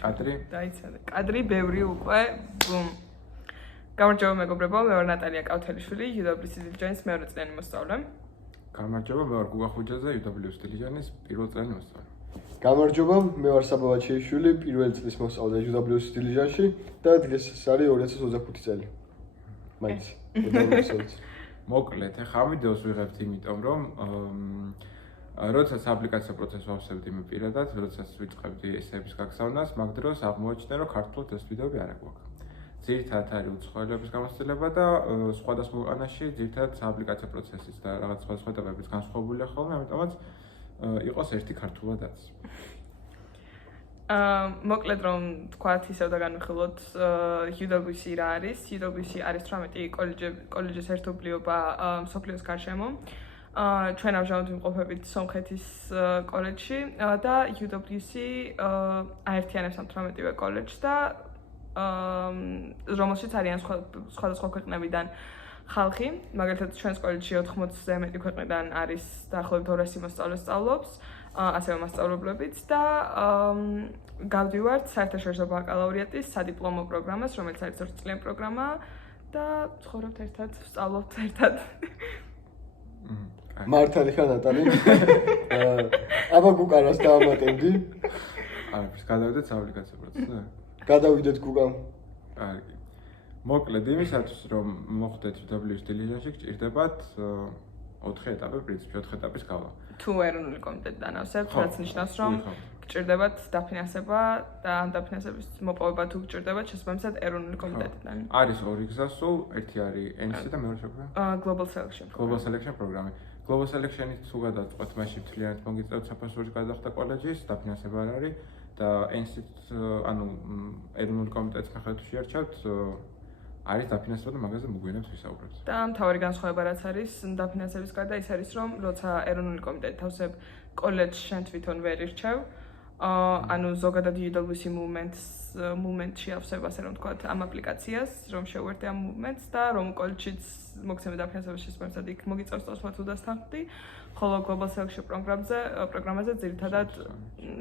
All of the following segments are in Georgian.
კადრი? დაიცადე. კადრი ბევრი უკვე. ბუმ. გამარჯობა მეგობრებო, მე ვარ ნატალია კავთელიშვილი, UWC Diligence მეორე წლიანი მოსწავლე. გამარჯობა, მე ვარ გუგა ხუჯაძე, UWC Diligence პირველ წლიანი მოსწავლე. გამარჯობა, მე ვარ საბა ბაჩიშვილი, პირველი წლის მოსწავლე UWC Diligence-ში და დღეს არის 2025 წელი. მაინც. მოკლედ, ახლა ამ ვიდეოს ვიღებთ იმიტომ, რომ როდესაც აპლიკაცია პროცესს ვავსებდი მე პირადად, როდესაც ვიწყებდი ესეების გაგზავნას, მაგ დროს აღმოაჩინე, რომ ქართულად ეს ვიდეოები არ აქვს. ძირითადად არის უცხოელების გამოცდილება და სხვადასხვა ქვეყანაში ძირითადად აპლიკაცია პროცესის და რაღაც სხვადასხვა ეტაპების განსხვავებულია ხოლმე, ამიტომაც იყოს ერთი ქართულადაც. მოკლედ რომ თქვათ ისევ და განვიხილოთ UWC რა არის? UWC არის 18 კოლეჯის ერთობლიობა მსოფლიოს გარშემო. ჩვენ ამჟამად ვიმყოფებით სომხეთის კოლეჯში და UWC აერთიანებს ამ 18-ვე კოლეჯს და რომელშიც არიან სხვადასხვა ქვეყნებიდან ხალხი, მაგალითად ჩვენს კოლეჯში 80-ზე მეტი ქვეყნიდან არის დაახლოებით 200 მოსწავლე სწავლობს, ასევე მასწავლებლებიც და გავდივართ საერთაშორისო ბაკალავრიატის სადიპლომო პროგრამას, რომელიც არის 2 წლიანი პროგრამა და ცხოვრობთ ერთად, ვსწავლობთ ერთად. მართალი ხარ ნატალი? აბა გუკარას დაამატებდი. არაფერს, გადავიდეთ აპლიკაცია პროცესზე. გადავიდეთ გუკამ. კარგი. მოკლედ იმისათვის რომ მოხდეთ UWC Diligence-ში გჭირდებათ 4 ეტაპი, პრინციპში 4 ეტაპის გავლა. თუ ეროვნული კომიტეტიდან ავსებთ, რაც ნიშნავს, რომ გჭირდებათ დაფინანსება და ამ დაფინანსების მოპოვება თუ გჭირდებათ შესაბამისად ეროვნული კომიტეტიდან. არის ორი გზა სულ, ერთი არის ENSI და მეორე პროგრამა? Global Selection. Global Selection პროგრამა. Global Selection-ით თუ გადავწყვეტ, მაშინ მთლიანად მოგიწევთ საფასურის გადახდა კოლეჯის, დაფინანსება არ არის და ENSI-ით, ანუ ეროვნული კომიტეტის მიხედვით შეარჩევთ, არის დაფინანსება და მაგაზე მოგვიანებით ვისაუბრებთ. და მთავარი განსხვავება რაც არის დაფინანსების გარდა ის არის, რომ როცა ეროვნული კომიტეტი თავსებ კოლეჯს შენ თვითონ ვერ ირჩევ, ანუ ზოგადად UWC movement-ში ავსებ, ასე რომ ვთქვათ, ამ აპლიკაციას, რომ შევერთე ამ movement-ს და რომ კოლეჯშიც მოგცემი დაფინანსების შესაბამისად იქ მოგიწევს წელს უდასტანხმდი, ხოლო Global Selection პროგრამაზე ძირითადად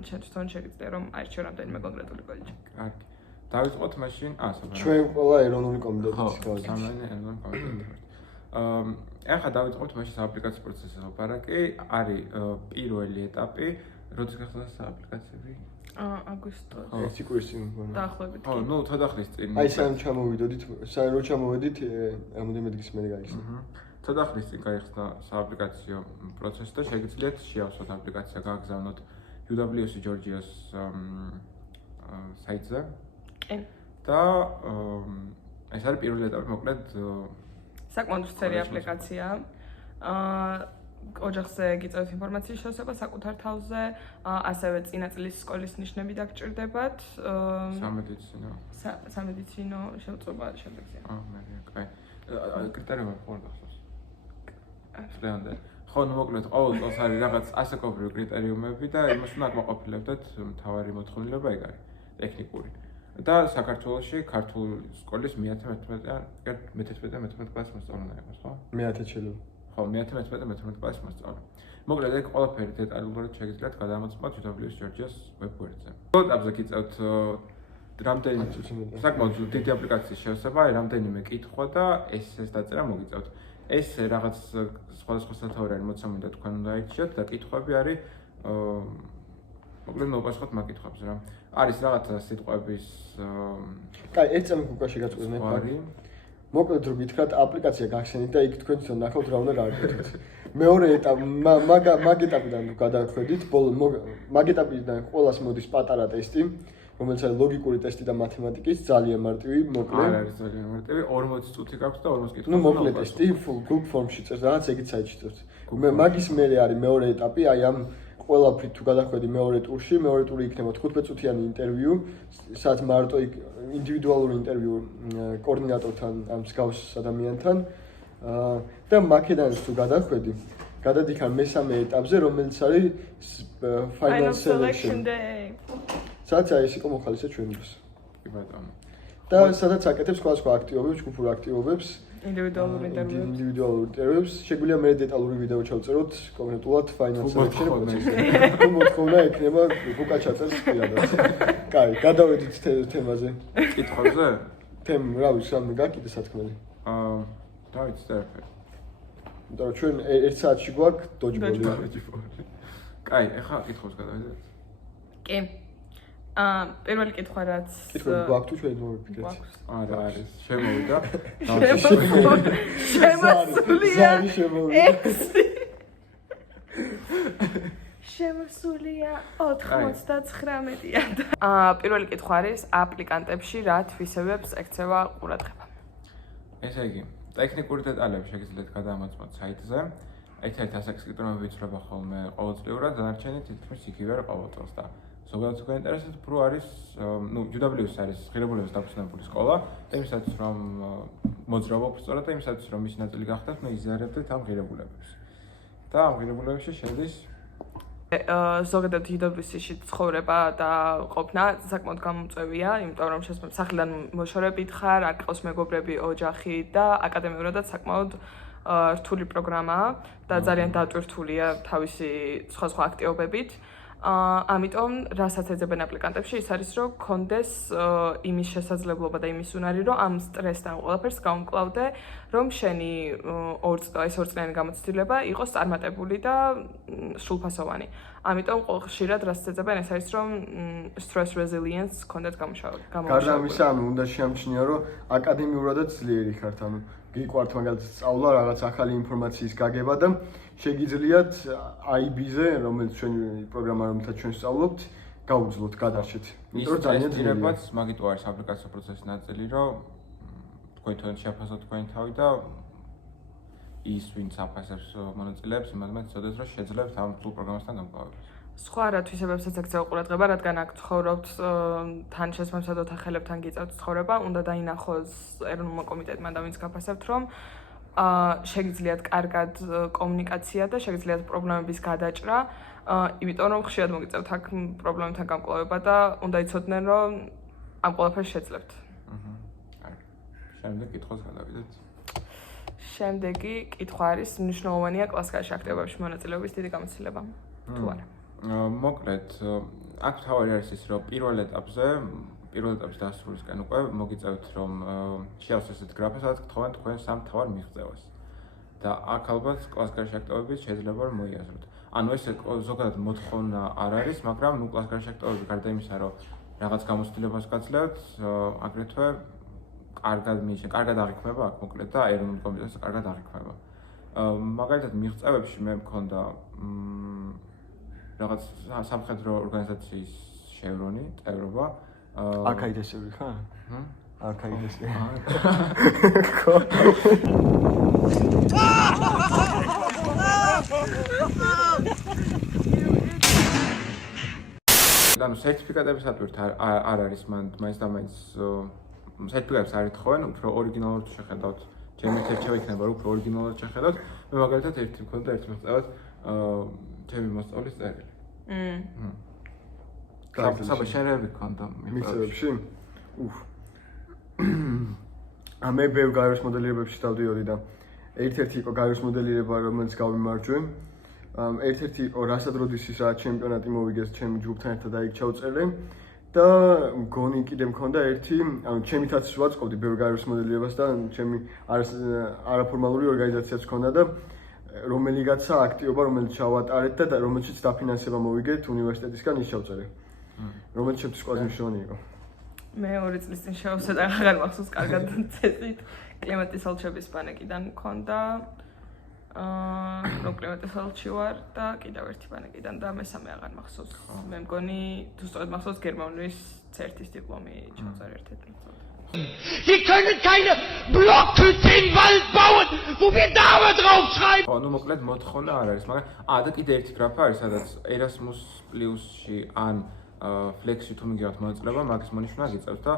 შენ თვითონ შეგიძლია რომ აირჩიო რამდენიმე კონკრეტული კოლეჯი. კარგი. დავიწყოთ მაშინ, საბა. ჩვენ ყველა ეროვნული კომიტეტის გავაკეთეთ. ეროვნული კომიტეტი. ახლა დავიწყოთ მაშინ აპლიკაციის პროცესზე ლაპარაკი, არის პირველი ეტაპი, როდის გახსნა აპლიკაციები? აგვისტოში. ერთი კვირში მგონი. დაახლოებით. ხო, ნუ თოდახლის წინ. აი სამ ჩამოვიდოდით, რო ჩამოვედით, რამოდენიმე დღის მერე გაიხსნა. თოდახლის წინ გაიხსნა სააპლიკაციო პროცესი და შეგიძლიათ შეავსოთ აპლიკაცია, გააგზავნოთ UWC Georgia-ს საიტზე. და ეს არის პირველი ეტაპი, მოკლედ საკმაოდ ვრცელი აპლიკაცია. ოჯახზე გიწევთ ინფორმაციის შესაძლებლობა საკუთარ თავზე, ასევე წინა წლის სკოლის ნიშნები დაგჭირდებათ. სამედიცინო შეუწყობა შემდეგზეა. კაი. კრიტერიუმები ხო არ გახსოვს? დღემდე. ხო, ნუ მოკლედ ყოველ წელს არის რაღაც ასაკობრივი კრიტერიუმები და იმას უნდა აკმაყოფილებდეთ, მთავარი მოთხოვნილება ეგ არის, ტექნიკური. და საქართველოში ქართული სკოლის მე-11 კლასის მოსწავლე უნდა იყოს, ხო? მე-10 შეიძლება. ხო, მე-11 კლასის მოსწავლე. მოკლედ ეგ ყველაფერი დეტალურად შეგიძლიათ გადამოწმოთ UWC Georgia-ს ვებ-გვერდზე. ეტაპზე გიწევთ რამდენიმე საკმაოდ დიდი აპლიკაციის შევსება, რამდენიმე კითხვა და ეს დაწერა მოგიწევთ. ეს რაღაც სხვადასხვა სათავე არის მოცემული და თქვენ უნდა აირჩიოთ და კითხვები არის მოკლედ მოპასუხოთ მაგ კითხვებზე რა. არის რაღაცა სიტყვების კაი, ერთ წამი გუკაში გაწყვეტნე. მოკლედ რომ გითხრათ აპლიკაცია გახსენით და იქ თქვენ თვითონ ნახავთ რა უნდა გააკეთოთ. მეორე ეტაპი მაგ ეტაპიდან გადავხედით, მაგ ეტაპიდან ყველას მოდის პატარა ტესტი, რომელიც არის ლოგიკური ტესტი და მათემატიკის, ძალიან მარტივი, მოკლედ. არ არის ძალიან მარტივი, 40 წუთი გაქვს და 40 კითხვა. ნუ მოკლედ ტესტი Google Forms-ში წერს, რაღაც ეგეთ საიტში წერს. მაგის მერე არის მეორე ეტაპი, აი ამ ყველაფრით თუ გადახვედი მეორე ტურში, მეორე ტური იქნება 15 წუთიანი ინტერვიუ, სადაც მარტო ინდივიდუალური ინტერვიუ კოორდინატორთან, ამ მსგავს ადამიანთან. და მაკედან თუ გადახვედი, გადადიხარ მესამე ეტაპზე, რომელიც არის Final Selection Day. სადაც არის იყო მოხალისე ჩვენ დროს. კი ბატონო. და სადაც აკეთებს სხვადასხვა აქტივობებს, ჯგუფურ აქტივობებს ინდივიდუალური ინტერვიუები. ინდივიდუალურ ინტერვიუებს შეგვიძლია მე დეტალური ვიდეო ჩავწეროთ კონკრეტულად ფაინანსებში პროცესში. თუ მოთხოვნა ექნება ბუკა ჩაწერს პირადად. კაი, გადავედით თემაზე. კითხვებზე? რა ვიცი, რამე გაკეთე სათქმელი. დავით წერფე. იმიტომ რომ ჩვენ 1 საათში გვაქვს დოჯბოლი. კაი, ეხლა კითხვებს გადავედით. კი. პირველი კითხვა რაც კითხვები გვაქვს თუ ჩვენ მოვიფიქრეთ? არა არის. შემოვიდა. შემოსულია. ზარი შემოვიდა. 6. შემოსულია 99-ია. პირველი კითხვა არის აპლიკანტებში რა თვისებებს ექცევა ყურადღება. ესე იგი, ტექნიკური დეტალები შეგიძლიათ გადაამოწმოთ საიტზე. ერთ-ერთი ასაკის კითხვები ვიცვლება ხოლმე ყოველწლიურად, დანარჩენი თითქმის იგივე რა ყოველწელს და ზოგადად გვაინტერესებს, უფრო არის, UWS არის ღირებულების დაფუძნებული სკოლა, იმისათვის რომ მოძრაობ სწორად და იმისათვის რომ მისი ნაწილი გახდეთ, მე იზიარებდით ამ ღირებულებებს. და ამ ღირებულებებში შედის ზოგადად UWS-ში ცხოვრება და ყოფნა საკმაოდ გამომწვევია, იმიტომ რომ შესაძლოა სახლიდან მოშორებით ხარ, არ გყავს მეგობრები, ოჯახი და აკადემიურადაც საკმაოდ რთული პროგრამაა და ძალიან დატვირთულია თავისი სხვა აქტივობებით. ამიტომ რასაც ეძებენ აპლიკანტებში ის არის რომ გქონდეს იმის შესაძლებლობა და იმის უნარი რომ ამ სტრესთან ყველაფერს გაუმკლავდე რომ შენი 2 წლიანი გამოცდილება იყოს წარმატებული და სრულფასოვანი. ამიტომ ხშირად რასაც ეძებენ ეს არის რომ stress resilience გქონდეთ გამომუშავებული. გარდა ამისა, უნდა შეამჩნია რომ აკადემიურადაც ძლიერი ხართ, გიყვართ მაგალითად სწავლა, რაღაც ახალი ინფორმაციის გაგება და შეგიძლიათ IB-ზე, რომელიც ჩვენი პროგრამა რომელთაც ჩვენ ვსწავლობთ, გაუძლოთ, გადარჩეთ. იმიტომ რომ ძალიან ძლიერებაც მაგიტო არის აპლიკაციო პროცესის ნაწილი, რომ თქვენ თვითონ შეაფასოთ თქვენი თავი და ის ვინც აფასებს მონაწილეებს, იმადმე ცოდეთ რომ შეძლებთ ამ რთულ პროგრამასთან გამკლავებას. სხვა რა თვისებებსაც ექცევა ყურადღება, რადგან აქ ცხოვრობთ თან შესაბამისად ოთახელებთან გიწევთ ცხოვრება, უნდა დაინახოს ეროვნულმა კომიტეტმა და ვინც გაფასებთ, რომ შეგიძლიათ კარგად კომუნიკაცია და შეგიძლიათ პრობლემების გადაჭრა, იმიტომ რომ ხშირად მოგიწევთ აქ პრობლემებთან გამკლავება და უნდა იცოდნენ, რომ ამ ყველაფერს შეძლებთ. შემდეგ კითხვას გადავიდეთ. შემდეგი კითხვა არის მნიშვნელოვანია კლასიკაში აქტივობებში მონაწილეობის დიდი გამოცდილება. თუ არა? მოკლედ, აქ თავი არის ის, რომ პირველ ეტაპზე დასრულისკენ უკვე მოგიწევთ, რომ შეავსებთ გრაფას, სადაც გთხოვენ თქვენ სამ მთავარ მიღწევას. და აქ ალბათ კლასიკაში აქტივობების შეიძლება რომ მოიაზროთ. ანუ ეს ზოგადად მოთხოვნა არ არის, მაგრამ კლასიკაში აქტივობები გარდა იმისა, რომ რაღაც გამოცდილებას გაძლევთ, აგრეთვე კარგად აღიქმება აქ მოკლედ და ეროვნულ კომიტეტს კარგად აღიქმება. მაგალითად მიღწევებში მე მქონდა რაღაც სამხედრო ორგანიზაციის შევრონი, წევრობა. არქაიდესები ხარ? არქაიდესი. ანუ სერტიფიკატების ატვირთ არ არის მაინც და მაინც სერტიფიკატებს არ ეთხოვენ, უფრო ორიგინალურად შეხედავთ. ჩემი თერჩევა იქნება რომ უფრო ორიგინალურად შეხედავთ. მე მაგალითად ერთი მქონდა ერთი მიღწევად ჩემი მოსწავლის წერილი. საბაშერები მქონდა მიღწევებში? მე ბევრ გაეროს მოდელირებებში დავდიოდი და ერთ-ერთი იყო გაეროს მოდელირება, რომელიც გავიმარჯვე. ერთ-ერთი იყო რასად როდისის რა ჩემპიონატი მოვიგეს ჩემი ჯგუფთან ერთად და იქ ჩავწერე და მგონი კიდე მქონდა ერთი, ანუ ჩემითაც ვაწყობდი ბევრ გაეროს მოდელირებას და ჩემი არაფორმალური ორგანიზაციაც მქონდა და რომელიღაცა აქტივობა, რომელიც ჩავატარეთ და რომელშიც დაფინანსება მოვიგეთ უნივერსიტეტისგან ის ჩავწერე. რომელიც ჩემთვის ყველაზე მნიშვნელოვანი იყო. მე 2 წლის წინ შევსე და აღარ მახსოვს კარგად წესით კლიმატის ალჩების პანიკიდან მქონდა. კლიმატის ალჩი ვარ და კიდევ ერთი პანიკიდან და მესამე აღარ მახსოვს. მე მგონი თუ სწორად მახსოვს გერმანულის CERT-ის დიპლომი ჩავწერე ერთ-ერთი. Sie können keine Blockhütte im Wald bauen, wo wir Namen draufschreiben. ანუ მოკლედ მოთხოვნა არ არის, მაგრამ და კიდე ერთი გრაფა არის, სადაც Erasmus Plus-ში ან Flex-ში თუ მიგიღებთ მონაწილეობა, მაგის მონიშნა გიწევთ და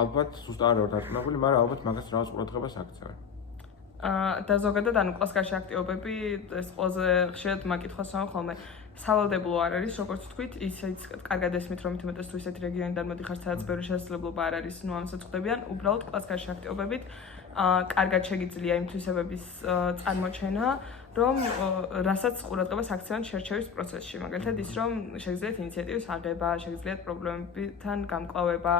ალბათ ზუსტ არ ვარ დარწმუნებული, მაგრამ ალბათ მაგას რაღაც ყურადღებას აქცევენ. და ზოგადად ანუ კლასიკაში აქტივობები ეს ყველაზე ხშირად მაგ კითხვას ვამბობ ხოლმე. სავალდებულო არ არის, როგორც ვთქვით, ისიც კარგად ესმით, რომ თუმეტეს თუ ისეთი რეგიონიდან მოდიხარ, სადაც ბევრი შესაძლებლობა არ არის, ნუ ამასაც ხვდებიან, უბრალოდ კლას გარშე აქტიობებით, კარგად შეგიძლია იმ თვისებების წარმოჩენა, რომ რასაც ყურადღებას აქცევენ შერჩევის პროცესში. მაგალითად ის, რომ შეგიძლიათ ინიციატივის აღება, შეგიძლიათ პრობლემებთან გამკლავება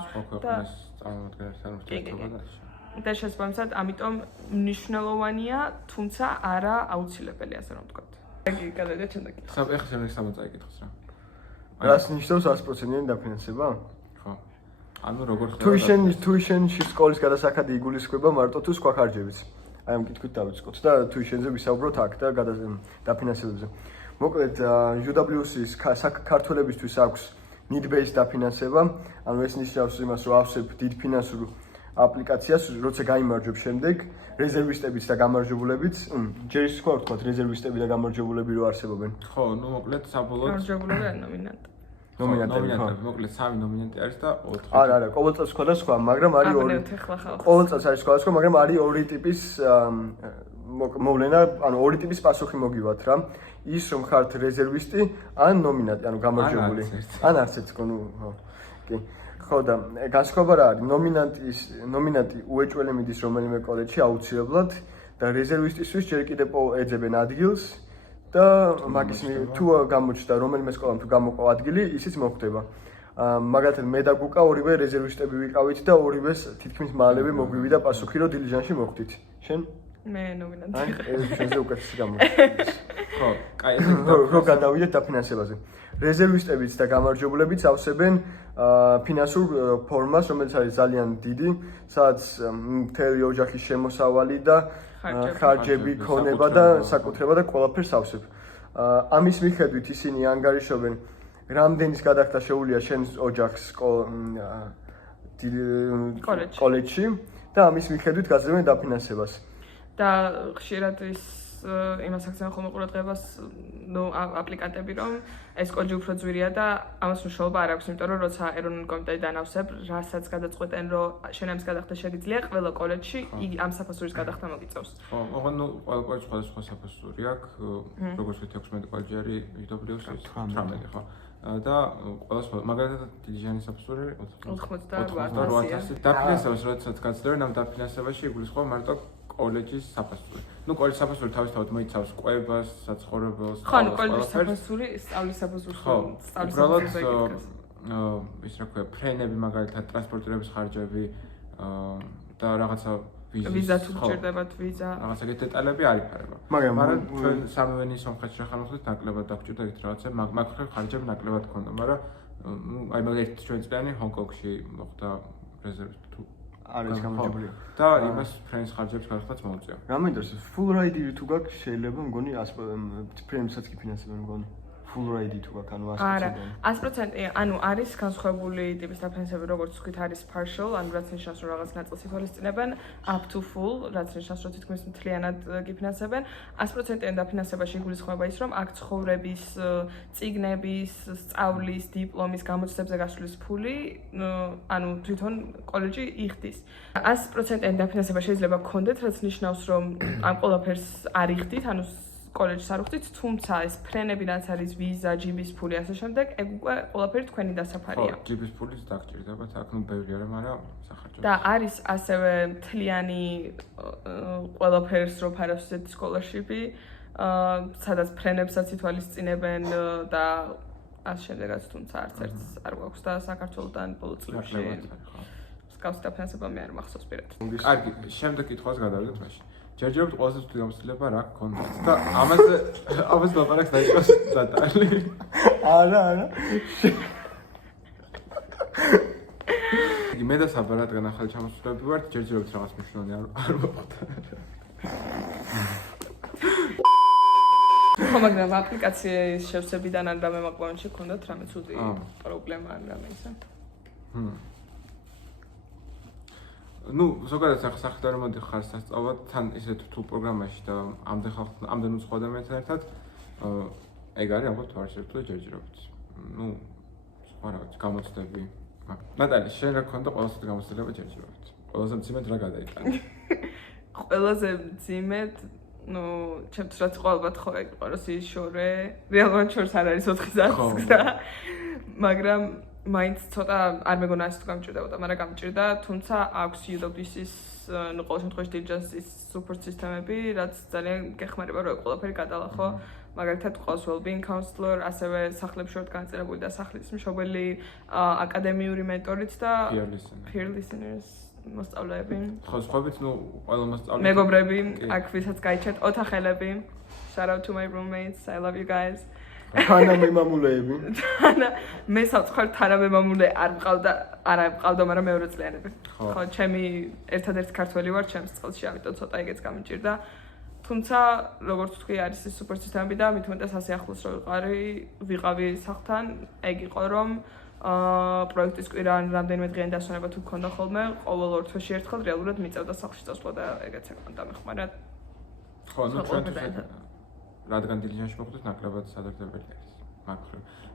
და წარმოადგენთან ურთიერთობა და და შესაბამისად, ამიტომ მნიშვნელოვანია, თუმცა არა აუცილებელი, ასე რომ ვთქვათ. გადავიდეთ ჩვენ დაკითხვა. ეხლა შემდეგ სამწაიკითხოს რა. რას ნიშნავს 100%-იანი დაფინანსება? ხო. ანუ როგორ ხდება? tuition-ში სკოლის გადასახადი იგულისხმება მარტო თუ სხვა ხარჯებიც. აი ამ კითხვით დავიწყოთ და tuition-ზე ვისაუბროთ აქ და დაფინანსებებზე. მოკლედ UWC-ის ქართველებისთვის აქვს need-based დაფინანსება, ანუ ეს ნიშნავს იმას, რომ ავსებ დიდ ფინანსურ აპლიკაციას, როცა გაიმარჯვებ შემდეგ, რეზერვისტებიც და გამარჯვებულებიც, ჯერ ის თქვა ვთქვათ, რეზერვისტები და გამარჯვებულები რო არსებობენ. ხო, ნუ მოკლედ საბოლოოდ გამარჯვებულები ან ნომინანტი. ნომინანტები, მოკლედ 3 ნომინანტი არის და 4. არა, ყოველ წელს სხვა და სხვა, მაგრამ არის ორი. ყოველ წელს არის სხვა და სხვა, მაგრამ არის ორი ტიპის მოვლენა, ანუ ორი ტიპის პასუხი მოგივათ რა. ის რომ ხართ რეზერვისტი ან ნომინანტი, ანუ გამარჯვებული. ან არც ერთ ხო, ნუ ხო. კი. ხო და განსხვავება რა არის? ნომინანტი უეჭველი მიდის რომელიმე კოლეჯში აუცილებლად და რეზერვისტისთვის ჯერ კიდევ ეძებენ ადგილს და მაგის თუ გამოჩნდა რომელიმე სკოლამ თუ გამოყვა ადგილი, ისიც მოხდება. მაგალითად მე და გუკა ორივე რეზერვისტები ვიყავით და ორივეს თითქმის მალევე მოგვივიდა პასუხი, რომ დილიჟანში მოხვდით. შენ? მე ნომინანტი. აი, ეს ჩვენზე უკეთესი გამოჩნდა. ხო, კაი, რო გადავიდეთ დაფინანსებაზე. რეზერვისტებიც და გამარჯვებულებიც ავსებენ ფინანსურ ფორმას, რომელიც არის ძალიან დიდი, სადაც მთელი ოჯახის შემოსავალი და ხარჯები, ქონება და საკუთრება და ყველაფერს ავსებ. ამის მიხედვით ისინი ანგარიშობენ, რამდენის გადახდა შეუძლია შენს ოჯახს კოლეჯში და ამის მიხედვით გაძლევენ დაფინანსებას. და ხშირად ის იმას აქცევენ ხოლმე ყურადღებას, ნუ აპლიკანტები, რომ ეს კოლეჯი უფრო ძვირია და ამას მნიშვნელობა არ აქვს, იმიტომ რომ როცა ეროვნული კომიტეტიდან ავსებ, რასაც გადაწყვეტენ, რომ შენ ამის გადახდა შეგიძლია, ყველა კოლეჯში ამ საფასურის გადახდა მოგიწევს. ხო, ოღონდ ნუ ყველა კოლეჯში სხვადასხვა საფასური აქვს, როგორც ვთქვი 16 კოლეჯი არის UWC-ის 18 ხო. და ყველა სხვა, მაგალითად დილიჟანის საფასური 88,000. დაფინანსებას როდესაც გაძლევენ ამ დაფინანსებაში იგულისხმება მარტო კოლეჯის საფასური. ნუ კოლეჯის საფასური თავისთავად მოიცავს კვებას, საცხოვრებელს, ხო, ნუ კოლეჯის საფასური, სწავლის საფასური, სწავლის საფასური. ის რა ქვია, ფრენები მაგალითად, ტრანსპორტირების ხარჯები და რაღაცა ვიზა თუ გჭირდებათ ვიზა. რაღაცა დეტალები არ იფარება. მაგრამ ჩვენ სამივენი სომხეთში ხარ მოხდით ნაკლებად დაგჭირდა ეგეთ რაღაცა, მაგ ხარჯები ნაკლებად ქონდა, მაგრამ აი მაგალითად ჩვენ წლიანი ჰონკონგში მოხდა რეზერვისტი თუ არის გამარჯვებული. და იმას ფრენის ხარჯებს გადახდაც მოუწია. რა მინდორს, full ride თუ გაქვს შეიძლება მგონი ფრენებსაც კი ფინანსებენ მგონი. full ride თუ გაქვს, ანუ 100%. არა, 100%, ანუ არის განსხვავებული ტიპის დაფინანსება, როგორც ვთქვით, არის partial, ანუ რაც ნიშნავს, რომ რაღაც ნაწილს ითვალისწინებენ, up to full, რაც ნიშნავს, რომ თითქმის მთლიანად გიფინანსებენ. 100%-იან დაფინანსებაში იგულისხმება ის, რომ აქ ცხოვრების, წიგნების, სწავლის, დიპლომის, გამოცდებზე გასვლის ფული, ანუ თვითონ კოლეჯი იხდის. 100%-იან დაფინანსება შეიძლება გქონდეთ, რაც ნიშნავს, რომ ამ ყველაფერს არ იხდით, ანუ კოლეჯს არ უხდით, თუმცა ეს ფრენები რაც არის ვიზა, ჯიბის ფული ასე შემდეგ, ეგ უკვე ყველაფერი თქვენი დასაფარია. ხო, ჯიბის ფულის დაგჭირდებათ, აქ ნუ ბევრი არა, მაგრამ სახარჯები. და არის ასევე მთლიანი ყველაფერს რო ფარავს სკოლარშიპი, სადაც ფრენებსაც ითვალისწინებენ და ასე შემდეგაც, თუმცა არც ერთს არ გვაქვს და საქართველოსთან ბოლო წლებში. მსგავსი დაფინანსება მე არ მახსოვს პირადად. კარგი, შემდეგ კითხვას გადავიდეთ მაშინ. ჯერჯერობით ყველაზე თვითი გამოცდილება რა გქონდათ და ამას ლაპარაკს დაიწყოს დატალი. არა. მე და საბა რადგან ახალი ჩამოსვლები ვართ, ჯერჯერობით რაღაც მნიშვნელოვანი არ მოხდა. ხო, მაგრამ აპლიკაციის შევსებიდან ან რამე მაყურებელში გქონდათ რამე ცუდი პრობლემა ან რამე ისე. ნუ ზოგადად სახდარ მომდიხარ სასწავლად თან ისეთ რთულ პროგრამაში და ამდენ უცხო ადამიანთან ერთად ეგ არის ალბათ ვარშავთო ჯერჯერობით. ნუ სხვა რაღაც გამოცდები. ნატალი, შენ რა გქონდა ყველაზე გამოცდილება ჯერჯერობით? ყველაზე მძიმედ რა გადაიტანე? ყველაზე მძიმედ ну, ჩემთვის რაც ყოველბათ ხო ეყაროს ის შორე. რეალურად შორს არ არის 4-ს და მაგრამ მაინც ცოტა არ მეგონა ის თუ გამჭირდებოდა, მაგრამ გამჭირდა, თუმცა აქვს UWC-ის ну, ყოველ შემთხვევაში diligence-ის support სისტემები, რაც ძალიან გეხმარება რომ ყველაფერი გადალახო. მაგალითად, ყავს well-being counselor, ასევე სახლებში ვართ განაწილებული და სახლის მშობელი, აკადემიური მენტორიც და peer listeners მოსწავლეები. ხო, სხვაებიც, ну, ყველა მოსწავლე. მეგობრები, აქ ვისაც გაიჩეთ, ოთახელები. Shout out to my roommates. I love you guys. თანამემამულეები. მე საწყარ თანამემამულე არ მყავდა, მაგრამ მეორე წლიანები. ხო, ჩემი ერთადერთი ქართველი ვარ ჩემს წელში, ამიტომ ცოტა ეგეც გამიჭირდა. თუმცა, როგორც ვთქვი, არის ის სუპერ სისტემები და მით უმეტეს ასე ახლოს რო ვიყავი სახლთან, ეგ იყო რომ პროექტის კვირა რამდენიმე დღიანი დასვენება თუ გქონდა ხოლმე, ყოველ 2 თვეში ერთხელ რეალურად მიწევდა სახლში წასვლა და ეგეც ეკონდა მეხმარა. ხო, ну, ჩვენთვის რადგან diligence-ში მოხდეს ნაკლებად სადარდებელი არის.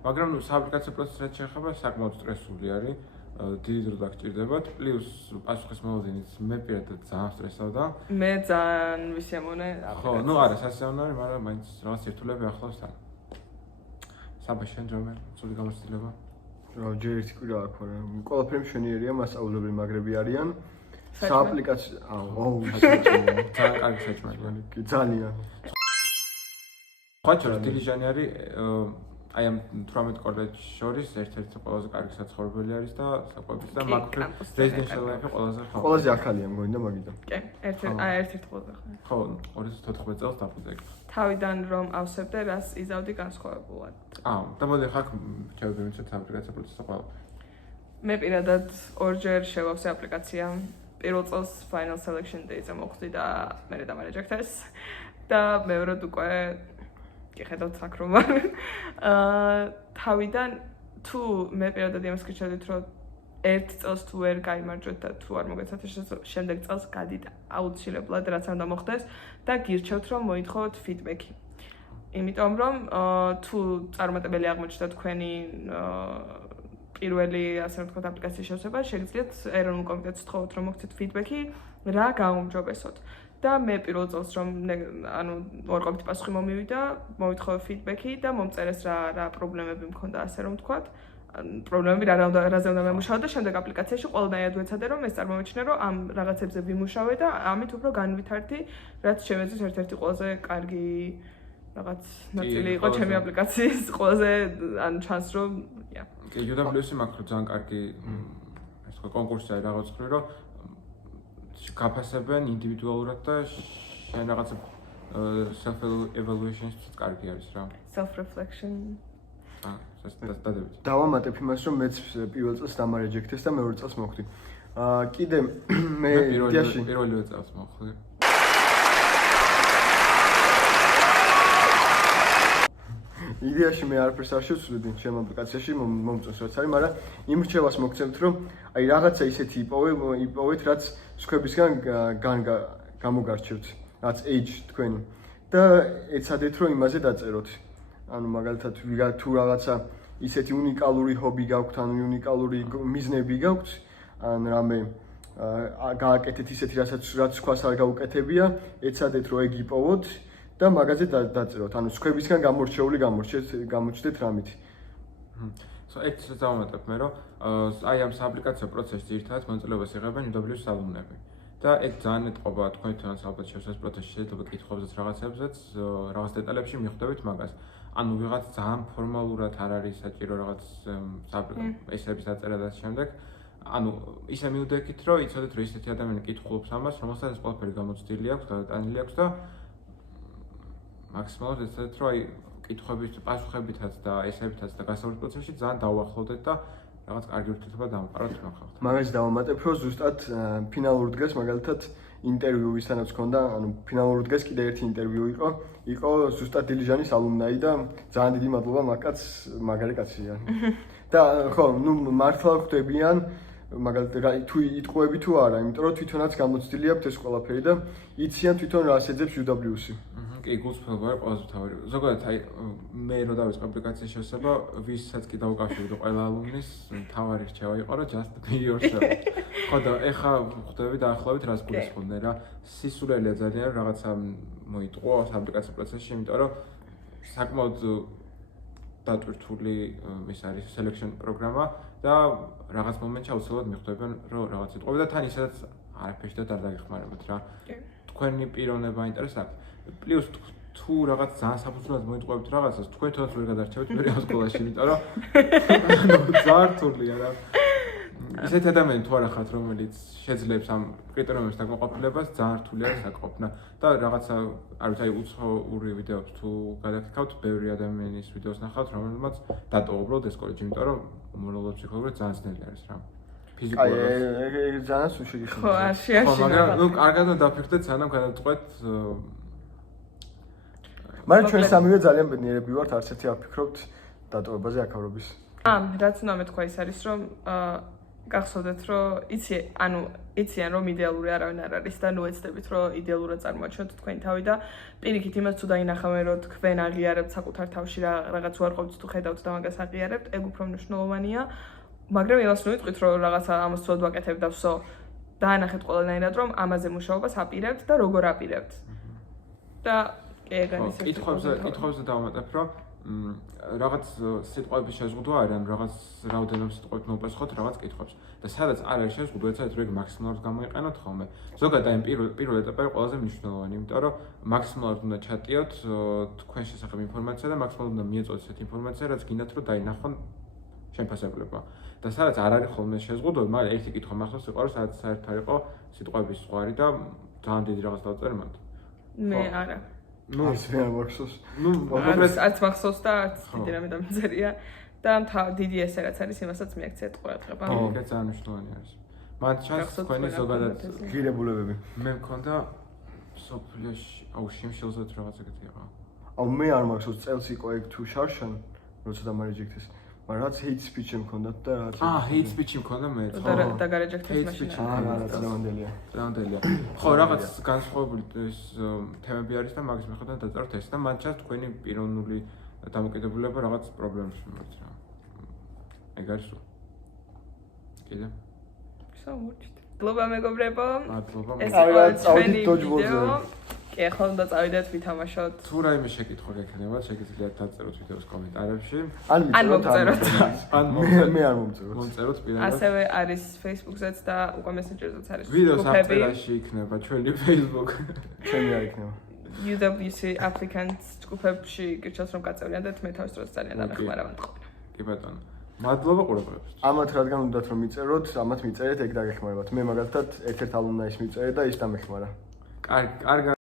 მაგრამ ну, სააპლიკაციო პროცესი რაც შეეხება, საკმაოდ სტრესული არის. დიდი დრო დაგჭირდებათ, პლუს პასუხის მოლოდინიც მე პირადად ძალიან სტრესავდა. მე ძალიან ვისიამოვნე. ხო, ну, არა, სასიამოვნო, მაგრამ მაინც რაღაც ერთულები ახლავს თან. საბაშენ ჯომე, ცუდი გამოცდილება. ჯერ ერთი კვირა აქვს, მაგრამ ყველაფერი მშვენიერია, მასწავლებლები მაგრები არიან. სააპლიკაციო, ძალიან კარგი საჭმელია. ძალიან. ხო, diligence არის აი ამ 18 კოლეჯს შორის ერთ-ერთი ყველაზე კარგი საცხოვრებელი არის და საკვების და მაგალითად residential life-ი ყველაზე ახალია მგონი და მაგიდან. კი, ერთ-ერთი ყველაზე ახალი. ხო, 2014 წელს დაფუძნდა. თავიდან რომ ავსებდე, რას იზავდი განსხვავებულად. და მოდი ხარ ჩავდივით სააპლიკაციო პროცესზე ყველა. მე პირადად ორჯერ შევავსე აპლიკაცია. პირველ წელს final selection day-ზე მოხვდი და მე დამარეჯექტეს და მეორედ უკვე ხედავთ აქ რომ თავიდან თუ მე პირადად იმას გიჩვენებთ რომ ერთ წელს თუ ვერ გაიმარჯვეთ და თუ არ მოგეცათ შემდეგ წელს გადით აუცილებლად რაც უნდა მოხდეს და გირჩევთ რომ მოითხოვოთ ფიდბექი. იმიტომ რომ თუ წარუმატებელი აღმოჩნდა თქვენი პირველი ასე რომ ვთქვათ აპლიკაციის შესაძლებლობა, შეგიძლიათ ეროვნულ კომიტეტს თხოვოთ რომ მოგცეთ ფიდბექი რა გაუმჯობესოთ. და მე პირველ წელს რომ ანუ ორყობით პასუხი მომივიდა, მოვითხოვე ფიდბექი და მომწერეს რა პრობლემები მქონდა, ასე რომ ვთქვათ. პრობლემები რაზე უნდა მემუშავო და შემდეგ აპლიკაციაში ყველანაირად ვეცადე რომ ეს წარმოვიჩინე რომ ამ რაღაცებზე ვიმუშავე და ამით უფრო განვითარდი, რაც შემეძლოს ერთ-ერთი ყველაზე კარგი რაღაც ნაწილი იყო ჩემი აპლიკაციის ყველაზე ანუ ჩანს რომ კი, UWC მაქრო ძალიან კარგი ეს ხო კონკურსი არის რაღაც ხრი რომ გაფასებენ ინდივიდუალურად და შენ რაღაცა self evaluation-ს კარგი არის რა. Self reflection. დავამატებ იმას, რომ მეც პირველ წელს დამარეჯექტეს და მეორე წელს მოხვდი. კიდე მე პირველ წელს მოხვდი. იდეაში მე არაფერს არ შევცვლიდი ჩემ აპლიკაციაში მომწონს რაც არის, მაგრამ იმ რჩევას მოგცემთ, რომ აი რაღაცა ისეთი იპოვეთ, რაც სხვებისგან გამოგარჩევთ, რაც age თქვენი და ეცადეთ რომ იმაზე დაწეროთ. ანუ მაგალითად თუ რაღაცა ისეთი უნიკალური ჰობი გაქვთ, ანუ უნიკალური მიზნები გაქვთ, ან რამე გააკეთეთ ისეთი რაც სხვას არ გაუკეთებია, ეცადეთ რომ ეგ იპოვოთ და მაგაზე დაწეროთ. ანუ სხვებისგან გამორჩეული გამოჩნდეთ რამით. ეგ დავამატებ მე რომ აი ამ სააპლიკაციო პროცესში ერთად მონაწილეობას იღებენ UWC ალუმნები. და ეგ ძალიან ეთყობა თქვენთან ალბათ შევსეს პროცესში შეიძლება კითხვებზეც რაღაცებზეც რაღაც დეტალებში მიხვდებით მაგას. ანუ ვიღაც ძალიან ფორმალურად არ არის საჭირო რაღაც ესების დაწერა და შემდეგ. ანუ ისე მივდექით რომ იცოდეთ რომ ისეთი ადამიანი კითხულობს ამას, რომელსაც ეს ყველაფერი გამოცდილი აქვს, გადატანილი აქვს და მაქსიმალურად ეცადეთ რომ აი კითხვების პასუხებითაც და ესებითაც და გასავლის პროცესში ძალიან დაუახლოვდეთ და რაღაც კარგი ურთიერთობა დამყაროთ ხალხთან. მაგას დავამატებ რომ ზუსტად ფინალურ დღეს მაგალითად ინტერვიუ ვისთანაც ჰქონდა, ანუ ფინალურ დღეს კიდე ერთი ინტერვიუ იყო ზუსტად diligence-ის ალუმნაი და ძალიან დიდი მადლობა მაგ კაცს, მაგარი კაცია. და ხო, ნუ მართლა ხვდებიან მაგალითად თუ იტყუები თუ არა, იმიტომ რომ თვითონაც გამოცდილი აქვს ეს ყველაფერი და იციან თვითონ რას ეძებს UWC. კი, გულწრფელობა არის ყველაზე მთავარი. ზოგადად აი მე რო დავიწყე აპლიკაციის შესაძლებლობა, ვისაც კი დავუკავშირდი ყველა ალუმნის, მთავარი რჩევა იყო რომ just be yourself. ხო და ეხა ხვდები დაახლოებით რას გულისხმობდნენ რა. სისულელია ძალიან რაღაცა მოიტყო აპლიკაციის პროცესში, იმიტომ რომ საკმაოდ დატვირთული ის არის selection პროგრამა და რაღაც მომენტში აუცილებლად მიხვდებიან რომ რაღაც იტყობი და თან ისედაც არაფერში და არ დაგეხმარებათ რა. თქვენი პიროვნება აინტერესებს. პლუს თუ რაღაც ძალიან საფუძვლად მოიტყუებთ რაღაცას, თქვენ თვითონ ვერ გადარჩევთ მერე სკოლაში, იმიტომ რომ ძალიან რთულია რა. ისეთი ადამიანი თუ არა ხართ, რომელიც შეძლებს ამ კრიტერიუმებს დაკმაყოფილებას, ძალიან რთული არის საკმაყოფნა და რაღაცა, არ ვიცი, აი უცხოური ვიდეოებს თუ გადაგიხავთ, ბევრი ადამიანის ვიდეოს ნახავთ, რომელმაც დატოვა უბრალოდ ეს კოლეჯი, იმიტომ რომ მორალურად ფსიქოლოგიურად ძალიან ძნელი არის რა. ფიზიკურად. აი, ძალიან სულ შეგიხსნა. ხო, არ შეაშინა. მაგრამ ნუ კარგად დაფიქრდეთ, სანამ გადავწყვეთ მაგრამ ჩვენ სამივე ძალიან ბედნიერები ვართ, არც ერთი არ ფიქრობთ დატოვებაზე აქავრობის. რაც უნდა მეთქვა ის არის, რომ გახსოვდეთ, რომ იციან რომ იდეალური არავინ არ არის და ნუ ეცდებით, რომ იდეალურად წარმოაჩინოთ თქვენი თავი და პირიქით იმას თუ დაინახავენ, რომ თქვენ აღიარებთ საკუთარ თავში რაღაც უარყოფით თუ ხედავთ და მაგას აღიარებთ, ეგ უფრო მნიშვნელოვანია. მაგრამ იმას ნუ იტყვით, რომ რაღაცა ამას სულ ვაკეთებ და ვსო დაანახეთ ყველანაირად, რომ ამაზე მუშაობას აპირებთ და როგორ აპირებთ. და ეგანის კითხვებზე დავამატებ, რომ რაღაც სიტყვების შეზღუდვა არის, ან რაღაც რაოდენობის სიტყვებით მოვპასუხოთ რაღაც კითხვებს. და სადაც არ არის შეზღუდვა, ეცადეთ რომ მაქსიმალურად გამოიყენოთ ხოლმე. ზოგადად აი პირველ ეტაპში ყველაზე მნიშვნელოვანი, იმიტომ რომ მაქსიმალურად უნდა ჩატიოთ თქვენ შესახებ ინფორმაცია და მაქსიმალურად უნდა მიეწოდოთ ესეთ ინფორმაცია, რაც გინდათ რომ დაინახონ შემფასებლებმა. და სადაც არ არის ხოლმე შეზღუდვა, მაგრამ ერთი კითხვა მახსოვს იყო, რომ სადაც საერთოდ იყო სიტყვების ზღვარი და ძალიან დიდი რაღაც დავწერე მანდ. მე არა. ნუ ეს ვერ მახსოვს. ნუ არც მახსოვს და არც დიდი რამე დამწერია და დიდი ესე რაც არის, იმასაც მიაქციეთ ყურადღება. ეგეც ძალიან მნიშვნელოვანი არის. მან ჩანს თქვენი ზოგადად ღირებულებები. მე მქონდა სოფლიოში, აუ შიმშილზეც რაღაც ეგეთი იყო. აუ მე არ მახსოვს წელს იყო ეგ თუ შარშან, როცა დამარეჯექტეს. მაგრამ რაც hate speech-ი მქონდათ და რაც hate speech-ი მქონდა მე. და გარეჯექტეს მაშინ. არა, წლევანდელია. წლევანდელია. ხო, რაღაც განსხვავებული ეს თემები არის და მაგის მიხედვით დაწერთ ეს და მან ჩანს თქვენი პიროვნული დამოკიდებულება რაღაც პრობლემებს მიმართ რა. ეგ არის სულ. კიდე? სამურჩით. გლობა მეგობრებო. მადლობა. ეს იყო ჩვენი დოჯბოლზე. ვიდეო. კი, ახლა უნდა წავიდეთ ვითამაშოთ. თუ რაიმე შეკითხვა გექნება, შეგიძლიათ დაწეროთ ვიდეოს კომენტარებში. ან მოგწეროთ. ან მე არ მომწეროთ. მომწეროთ პირადად. ასევე არის Facebook-ზეც და უკვე Messenger-ზეც არის. ვიდეოს აღწერაში იქნება ჩვენი Facebook. ჩემი არ იქნება. UWC applicants ჯგუფებში გირჩევთ რომ გაწევრიანდეთ, მე თავის დროს ძალიან დამეხმარავად ყოფნა. კი ბატონო. მადლობა ყურებისთვის. ამათ რადგან უნდათ რომ მიწეროთ, ამათ მიწერეთ, ეგ დაგეხმარებათ. მე მაგალითად ერთ-ერთ ალუმნაის მიწერე და ის დამეხმარა. კარგი